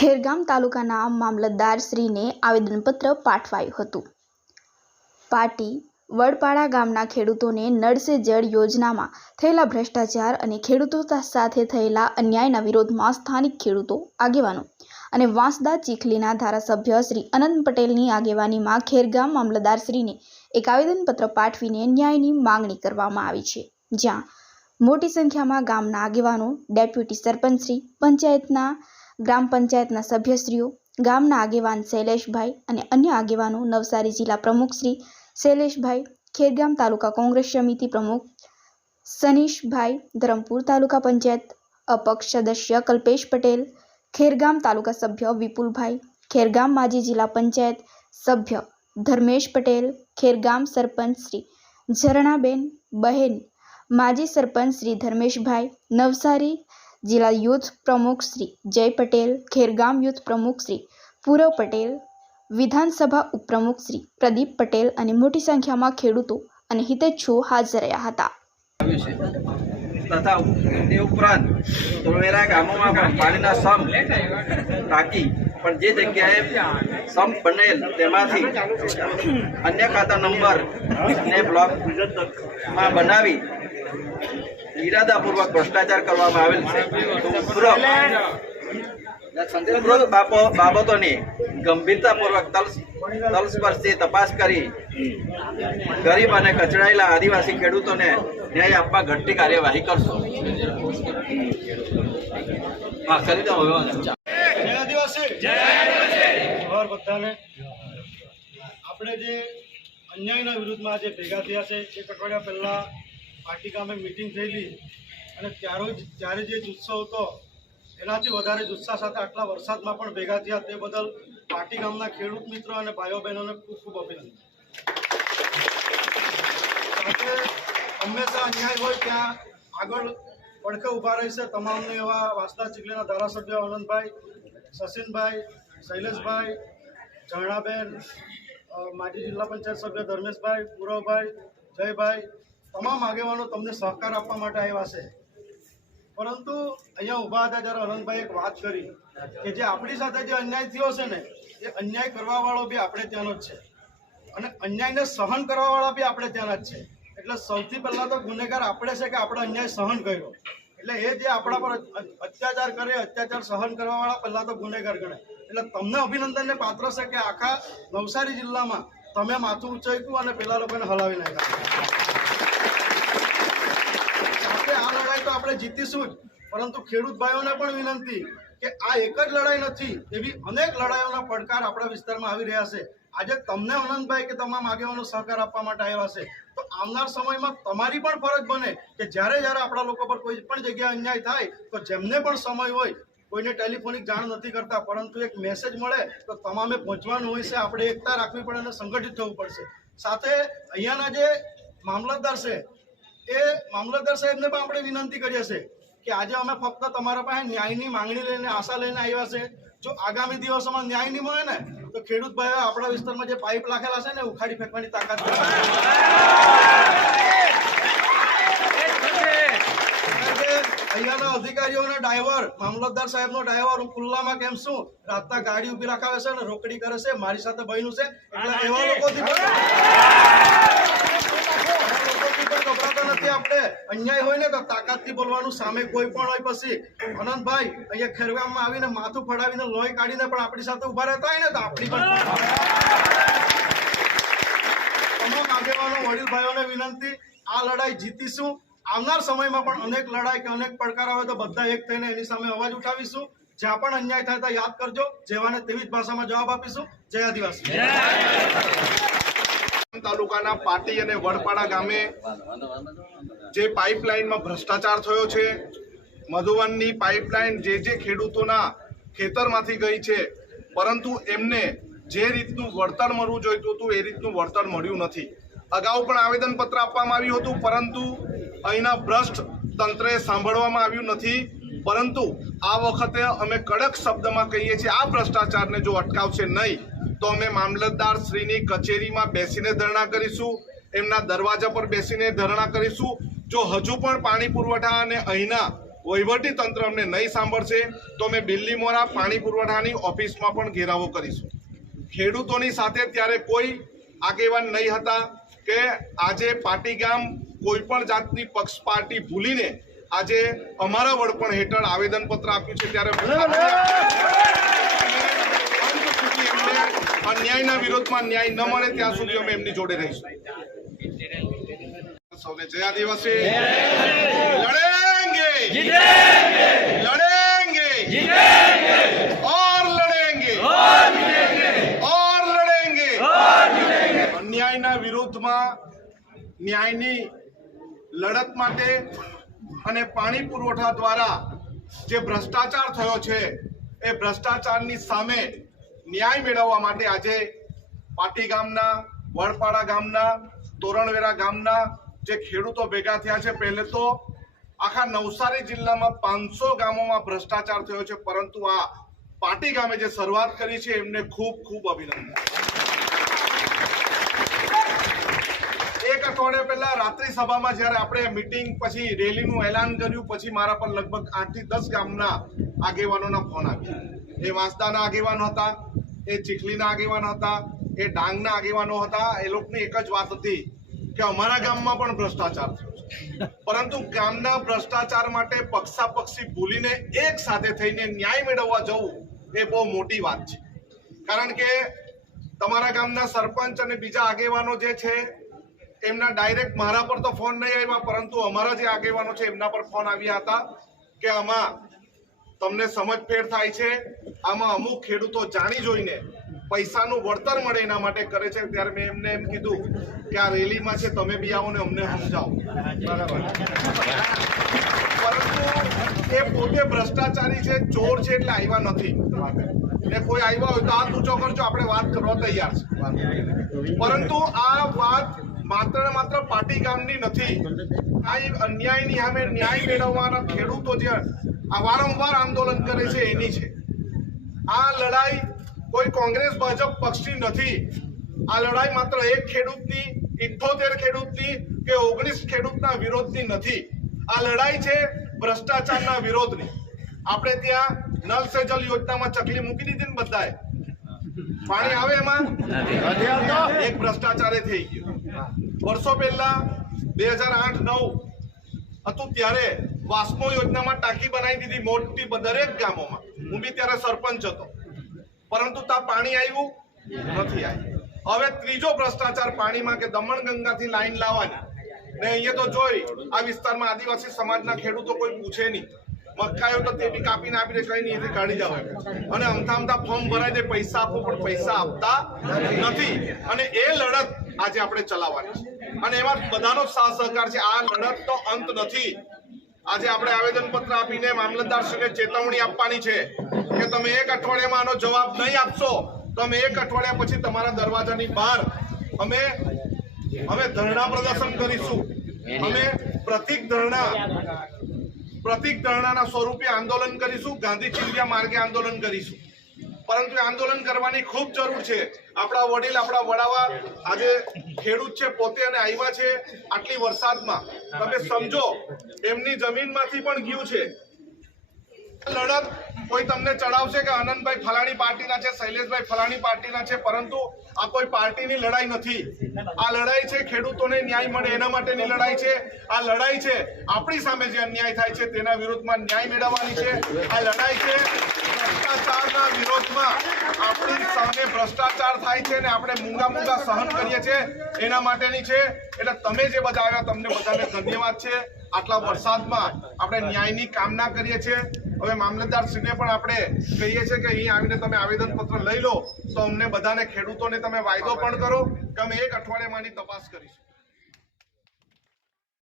ખેરગામ તાલુકાના મામલતદારશ્રીને આવેદનપત્ર પાઠવાયું હતું। પાટી વડપાડા ગામના ખેડૂતોને નળ સે જળ યોજનામાં થયેલા ભ્રષ્ટાચાર અને ખેડૂતો સાથે થયેલા અન્યાયના વિરોધમાં સ્થાનિક ખેડૂતો આગેવાનો અને વાંસદા ચીખલીના ધારાસભ્ય શ્રી અનંત પટેલની આગેવાનીમાં ખેરગામ મામલતદારશ્રીને એક આવેદનપત્ર પાઠવીને ન્યાયની માંગણી કરવામાં આવી છે, જ્યાં મોટી સંખ્યામાં ગામના આગેવાનો, ડેપ્યુટી સરપંચશ્રી, પંચાયતના ગ્રામ પંચાયતના સભ્યશ્રીઓ, ગામના આગેવાન શૈલેષભાઈ અને અન્ય આગેવાનો, નવસારી જિલ્લા પ્રમુખ શ્રી શૈલેષભાઈ, ખેરગામ તાલુકા કોંગ્રેસ સમિતિ પ્રમુખ સનીષભાઈ, ધરમપુર તાલુકા પંચાયત અપક્ષ સદસ્ય કલ્પેશ પટેલ, ખેરગામ તાલુકા સભ્ય વિપુલભાઈ, ખેરગામ માજી જિલ્લા પંચાયત સભ્ય ધર્મેશ પટેલ, ખેરગામ સરપંચ શ્રી ઝરણાબેન બહેન, માજી સરપંચ શ્રી ધર્મેશભાઈ, નવસારી જિલ્લા યુથ પ્રમુખ શ્રી જય પટેલ, ખેરગામ યુથ પ્રમુખ શ્રી પૂરવ પટેલ, વિધાનસભા ઉપપ્રમુખ શ્રી પ્રદીપ પટેલ અને મોટી સંખ્યામાં ખેડૂતો અને હિતેચ્છુઓ હાજર રહ્યા હતા। તથા તે ઉપરાંત તોડવેરા ગામોમાં પણ પાણીના સંપ ટાંકી પણ જે જગ્યાએ સંપ બનેલ તેમાંથી અન્ય ખાતા નંબર ને બ્લોકમાં બનાવી ઇરાદાપૂર્વક ભ્રષ્ટાચાર કરવામાં આવેલ છે। ઉપરોક્ત બાબતોની ગંભીરતાપૂર્વક તલસ્પર્શી તપાસ કરી ગરીબ અને કચડાયેલા આદિવાસી ખેડૂતોને ન્યાય આપવા ઘટતી કાર્યવાહી કરશો। આપણે જે અન્યાયના વિરુદ્ધમાં આજે ભેગા થયા છે, એક અઠવાડિયા પહેલા પાટી ગામે મિટિંગ થયેલી અને ત્યારે જે જુસ્સો હતો એનાથી વધારે જુસ્સા સાથે આટલા વરસાદમાં પણ ભેગા થયા, તે બદલ પાટી ગામના ખેડૂત મિત્રો અને ભાઈઓ બહેનોને ખૂબ ખૂબ અભિનંદન। સાથે હંમેશા અન્યાય હોય ત્યાં આગળ પડખે ઊભા રહેશે તમામને એવા વાંસદા ચીખલીના ધારાસભ્ય અનંતભાઈ, સચિનભાઈ, શૈલેષભાઈ, ઝરણાબેન, માજી જિલ્લા પંચાયત સભ્ય ધર્મેશભાઈ, પૂરવભાઈ, જયભાઈ, તમામ આગેવાનો તમને સહકાર આપવા માટે આવ્યા છે। પરંતુ અહીંયા ઊભા હતા જ્યારે અનંતભાઈ એક વાત કરી કે જે આપણી સાથે જે અન્યાય થયો છે ને, એ અન્યાય કરવાવાળો બી આપણે ત્યાંનો જ છે અને અન્યાયને સહન કરવાવાળા બી આપણે ત્યાંના જ છે। એટલે સૌથી પહેલાં તો ગુનેગાર આપણે છે કે આપણે અન્યાય સહન કર્યો, એટલે એ જે આપણા પર અત્યાચાર કરે, અત્યાચાર સહન કરવાવાળા પહેલાં તો ગુનેગાર ગણાય। એટલે તમને અભિનંદનને પાત્ર છે કે આખા નવસારી જિલ્લામાં તમે માથું ઊંચાઈતું અને પેલા લોકોને હલાવી નાખ્યા। આ લડાઈ તો આપણે જીતીશું જ, પરંતુ ખેડૂત ભાઈઓને પણ વિનંતી કે આ એક જ લડાઈ નથી, એવી અનેક લડાઈઓના પડકાર આપણા વિસ્તારમાં આવી રહ્યા છે। આજે તમને અનંતભાઈ કે તમામ આગેવાનો સહકાર આપવા માટે આવ્યા છે, તો આવનાર સમયમાં તમારી પણ ફરજ બને કે જ્યારે આપણા લોકો પર કોઈ પણ જગ્યાએ અન્યાય થાય તો જેમને પણ સમય હોય, કોઈને ટેલિફોનિક જાણ નથી કરતા, પરંતુ એક મેસેજ મળે તો તમામે પહોંચવાનું હોય છે। આપણે એકતા રાખવી પડે અને સંગઠિત થવું પડશે। સાથે અહીંયાના જે મામલતદાર છે, એ મામલતદાર સાહેબને પણ આપણે વિનંતી કરીએ છીએ કે આજે અમે ફક્ત તમારા પાસે ન્યાયની માંગણી લઈને, આશા લઈને આવ્યા છે। જો આગામી દિવસોમાં ન્યાય નહીં મળે ને તો ખેડૂત ભાઈઓ આપણા વિસ્તારમાં જે પાઇપ લાખેલા છે ને ઉખાડી ફેંકવાની તાકાત છે। અહીંયાના અધિકારીઓને ડ્રાઈવર, મામલતદાર સાહેબનો ડ્રાઈવર હું ખુલ્લામાં કેમ છું, રાતના ગાડી ઉભી રાખાવે છે અને રોકડી કરે છે, મારી સાથે બન્યું છે। એટલે એવા લોકોથી નથી, આપણે અન્યાય હોય ને તો તાકાતથી બોલવાનું, સામે કોઈ પણ હોય। પછી અનંતભાઈ અહીંયા ખેરગામમાં આવીને માથું ફડાવીને લોહી કાઢીને પણ આપણી સાથે ઉભા રહેતા હોય ને તો આપણી પણ તમામ આગેવાનો, વડીલ ભાઈઓને વિનંતી, આ લડાઈ જીતીશું। આવનાર સમયમાં પણ અનેક લડાઈ કે અનેક પડકાર આવે તો બધા એક થઈને એની સામે અવાજ ઉઠાવીશું। જ્યાં પણ અન્યાય થાય તો યાદ કરજો, જેવાને તેવી જ ભાષામાં જવાબ આપીશું। જય આદિવાસી। તાલુકાના પાટી અને વડપાડા ગામે જે પાઇપલાઇનમાં ભ્રષ્ટાચાર થયો છે, મધુવનની પાઇપલાઇન જે ખેડૂતોના ખેતરમાંથી ગઈ છે, પરંતુ એમને જે રીતનું વળતર મળવું જોઈતું હતું એ રીતનું વળતર મળ્યું નથી। અગાઉ પણ આવેદનપત્ર આપવામાં આવ્યું હતું, પરંતુ અહીંના ભ્રષ્ટ તંત્રએ સાંભળવામાં આવ્યું નથી। પરંતુ આ વખતે અમે કડક શબ્દમાં કહીએ છીએ, આ ભ્રષ્ટાચારને જો અટકાવશે નહીં તો અમે મામલતદાર શ્રીની કચેરીમાં બેસીને ધરણા કરીશું, એમના દરવાજા પર બેસીને ધરણા કરીશું। જો હજુ પણ પાણી પુરવઠા અને અહીંના વહીવટી તંત્ર અમને નહીં સાંભળશે તો અમે બિલ્લીમોરા પાણી પુરવઠાની ઓફિસમાં પણ ઘેરાવો કરીશું. ખેડૂતોની સાથે ત્યારે કોઈ આગેવાન નહીં હતા કે આજે પાટી ગામ કોઈ પણ જાતની પક્ષ પાર્ટી ભૂલીને આજે અમારા વડપણ હેઠળ આવેદનપત્ર આપ્યું છે ત્યારે અન્યાયના વિરોધમાં ન્યાય ન મળે ત્યાં સુધી અમે એમની જોડે રહીશું. સૌને જય આદિવાસી. લડેંગે લડેંગે ઓર લડેંગે ઓર લડેંગે. અન્યાયના વિરુદ્ધમાં ન્યાયની લડત માટે અને પાણી પુરવઠા દ્વારા જે ભ્રષ્ટાચાર થયો છે એ ભ્રષ્ટાચારની સામે ન્યાય મેળવવા માટે આજે પાટી ગામના, વડપાડા ગામના, તોરણવેરા ગામના જે ખેડૂતો ભેગા થયા છે. પહેલે તો આખા નવસારી જિલ્લામાં 500 ગામોમાં ભ્રષ્ટાચાર થયો છે, પરંતુ આ પાટી ગામે જે શરૂઆત કરી છે એમને ખૂબ ખૂબ અભિનંદન. એક અઠવાડિયા પહેલા રાત્રિ સભામાં જ્યારે આપણે મીટિંગ પછી રેલીનું એલાન કર્યું પછી મારા પર લગભગ 8 થી 10 ગામના આગેવાનોના ફોન આવ્યા. એ વાંસદાના આગેવાનો હતા, એ ચીખલીના આગેવાનો હતા, એ ડાંગના આગેવાનો હતા. એ લોકોની એક જ વાત હતી કે અમારા ગામમાં પણ ભ્રષ્ટાચાર થયો છે, પરંતુ ગામના ભ્રષ્ટાચાર માટે પક્ષાપક્ષી ભૂલીને એક સાથે થઈને ન્યાય મેળવવા જવું એ બહુ મોટી વાત છે. કારણ કે તમારા ગામના સરપંચ અને બીજા આગેવાનો જે છે એમના ડાયરેક્ટ મારા પર તો ફોન નહીં આવ્યા, પરંતુ અમારા જે આગેવાનો છે એમના પર ફોન આવ્યા હતા કે આમાં તમને સમજફેર થાય છે, આમાં અમુક ખેડૂતો જાણી જોઈને પૈસાનું વળતર મળે એના માટે કરે છે. ત્યારે મેં એમને એમ કીધું કે આ રેલીમાં છે તમે બી આવો ને અમને સમજાવો. પરંતુ એ પોતે ભ્રષ્ટાચારી છે, ચોર છે, એટલે આવ્યા નથી. ને કોઈ આવ્યા હોય તો હાથ ઊંચો કરજો, આપણે વાત કરવા તૈયાર છે. પરંતુ આ વાત માત્ર ને માત્ર પાટી ગામની નથી. આ અન્યાયની સામે ન્યાય મેળવવાના ખેડૂતો જે આ વારંવાર આંદોલન કરે છે એની છે. આ લડાઈ કોઈ કોંગ્રેસ ભાજપ પક્ષની નથી. આ લડાઈ માત્ર એક ખેડૂતની, 78 ખેડૂતની કે 19 ખેડૂતના વિરોધની નથી. આ લડાઈ છે ભ્રષ્ટાચારના વિરોધની. આપણે ત્યાં નલ સે જલ યોજનામાં ચકલી મૂકી દીધી ને બધાએ, પાણી આવે એમાં એક ભ્રષ્ટાચારે થઈ ગયો. વર્ષો પહેલા 2008-9 હતું ત્યારે વાસ્મો યોજનામાં ટાંકી બનાવી દીધી મોટી દરેક ગામોમાં. હું બી ત્યારે સરપંચ હતો, પરંતુ ત્યાં પાણી આવ્યું નથી આવ્યું. હવે ત્રીજો ભ્રષ્ટાચાર પાણીમાં કે દમણગંગાથી લાઈન લાવવાની. ને અહીંયા તો જોઈ આ વિસ્તારમાં આદિવાસી સમાજના ખેડૂતો કોઈ પૂછે નહીં, મકાયો તો તે બી કાપીને આપીને કઈ નહીં એથી કાઢી જાવ અને અમથા ફોર્મ ભરાય દે, પૈસા આપો પણ પૈસા આપતા નથી. અને એ લડત આજે આપણે ચલાવવાની છે અને એમાં બધાનો સાથ સહકાર છે. આ લડત તો અંત નથી. આજે આપણે આવેદનપત્ર આપીને મામલતદારશ્રીને ચેતવણી આપવાની છે કે તમે 1 અઠવાડિયામાં આનો જવાબ નહીં આપશો તો અમે 1 અઠવાડિયા પછી તમારા દરવાજાની બહાર અમે ધરણા પ્રદર્શન કરીશું. અમે પ્રતિક ધરણાના સ્વરૂપે આંદોલન કરીશું, ગાંધી ચિંધ્યા માર્ગે આંદોલન કરીશું. પરંતુ આંદોલન કરવાની ખૂબ જરૂર છે. આપણા વડીલ, આપણા વડાવા આજે ખેડૂત છે પોતે અને આવ્યા છે આટલી વરસાદમાં. તમે સમજો એમની જમીનમાંથી પણ ગયું છે. લડત કોઈ તમને ચડાવશે કે આનંદભાઈ ફલાણી પાર્ટીના છે, શૈલેષભાઈ ફલાણી પાર્ટીના છે, પરંતુ આ કોઈ પાર્ટીની લડાઈ નથી. આ લડાઈ છે ખેડૂતોને ન્યાય મળે એના માટેની લડાઈ છે. આ લડાઈ છે આપણી સામે જે અન્યાય થાય છે તેના વિરોધમાં ન્યાય મેળવવાની છે. આ લડાઈ છે ભ્રષ્ટાચારના વિરોધમાં. આપણી સામે ભ્રષ્ટાચાર થાય છે ને આપણે મૂંગા સહન કરીએ છીએ એના માટેની છે. એટલે તમે જે બધા આવ્યા તમને બધાને ધન્યવાદ છે. આટલા વરસાદમાં આપણે ન્યાયની કામના કરીએ છીએ. હવે મામલતદારશ્રીને પણ આપણે કહીએ છીએ કે અહીં આવીને તમે આવેદનપત્ર લઈ લો તો અમને બધાને ખેડૂતોને તમે વાયદો પણ કરો કે અમે 1 અઠવાડિયામાંની તપાસ કરીશું.